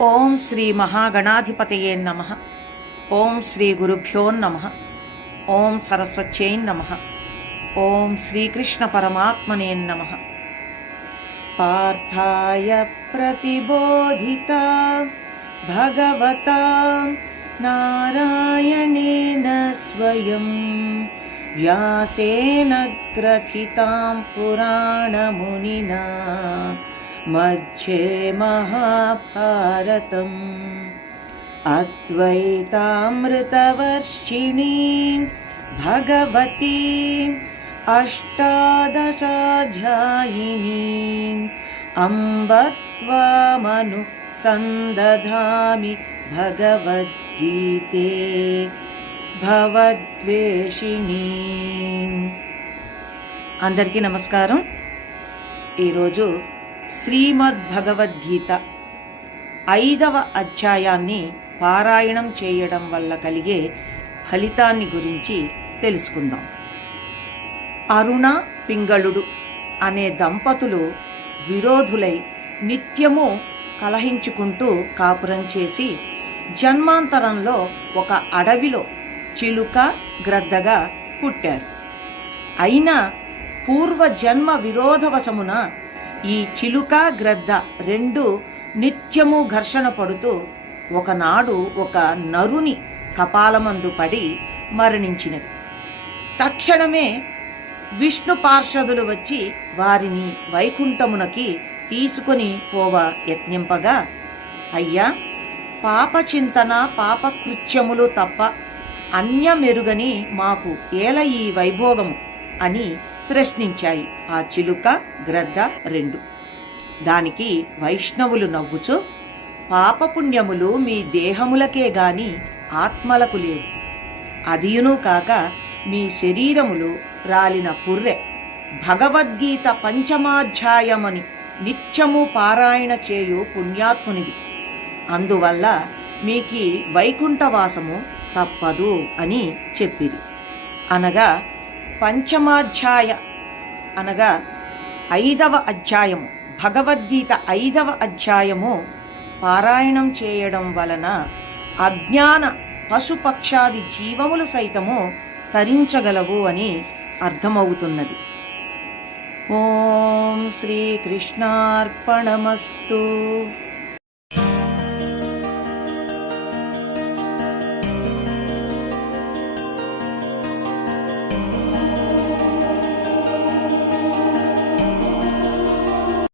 ఓం శ్రీ మహాగణాధిపతయే నమ. ఓం శ్రీ గురుభ్యో నమ. ఓం సరస్వత్యై నమ. ఓం శ్రీకృష్ణ పరమాత్మనే నమ. పార్థాయ ప్రతిబోధిత భగవత నారాయణేన స్వయం వ్యాసేన గ్రథితాం పురాణమునినా मध्ये महाभारतम् अद्वैतामृतवर्षिणीं भगवतीम् अष्टादशाध्यायिनीम् अम्ब त्वामनुसन्दधामि भगवद्गीते భవద్వేషిణి అందరికీ నమస్కారం ఈరోజు శ్రీమద్భగవద్గీత ఐదవ అధ్యాయాన్ని పారాయణం చేయడం వల్ల కలిగే ఫలితాన్ని గురించి తెలుసుకుందాం. అరుణ పింగళుడు అనే దంపతులు విరోధులై నిత్యము కలహించుకుంటూ కాపురం చేసి జన్మాంతరంలో ఒక అడవిలో చిలుక గ్రద్దగా పుట్టారు. అయినా పూర్వజన్మ విరోధవశమున ఈ చిలుక గ్రద్ద రెండు నిత్యము ఘర్షణ పడుతూ ఒకనాడు ఒక నరుని కపాలమందు పడి మరణించినవి. తక్షణమే విష్ణు పార్షదులు వచ్చి వారిని వైకుంఠమునకి తీసుకొని పోవ యత్నింపగా అయ్యా పాపచింతన పాపకృత్యములు తప్ప అన్యమెరుగని మాకు ఏల ఈ వైభోగము? అని ప్రశ్నించాయి. ఆ చిలుక గ్రద్ద రెండు. దానికి వైష్ణవులు నవ్వుచు పాపపుణ్యములు మీ దేహములకే గాని ఆత్మలకు లేవు. అదియును కాక మీ శరీరములు రాలిన పుర్రె భగవద్గీత పంచమాధ్యాయమని నిత్యము పారాయణ చేయు పుణ్యాత్మునిది. అందువల్ల మీకి వైకుంఠవాసము తప్పదు అని చెప్పిరి. అనగా పంచమాధ్యాయ అనగా ఐదవ అధ్యాయము. భగవద్గీత ఐదవ అధ్యాయము పారాయణం చేయడం వలన అజ్ఞాన పశుపక్షాది జీవములు సైతము తరించగలవు అని అర్థమవుతున్నది. ఓం శ్రీకృష్ణార్పణమస్తు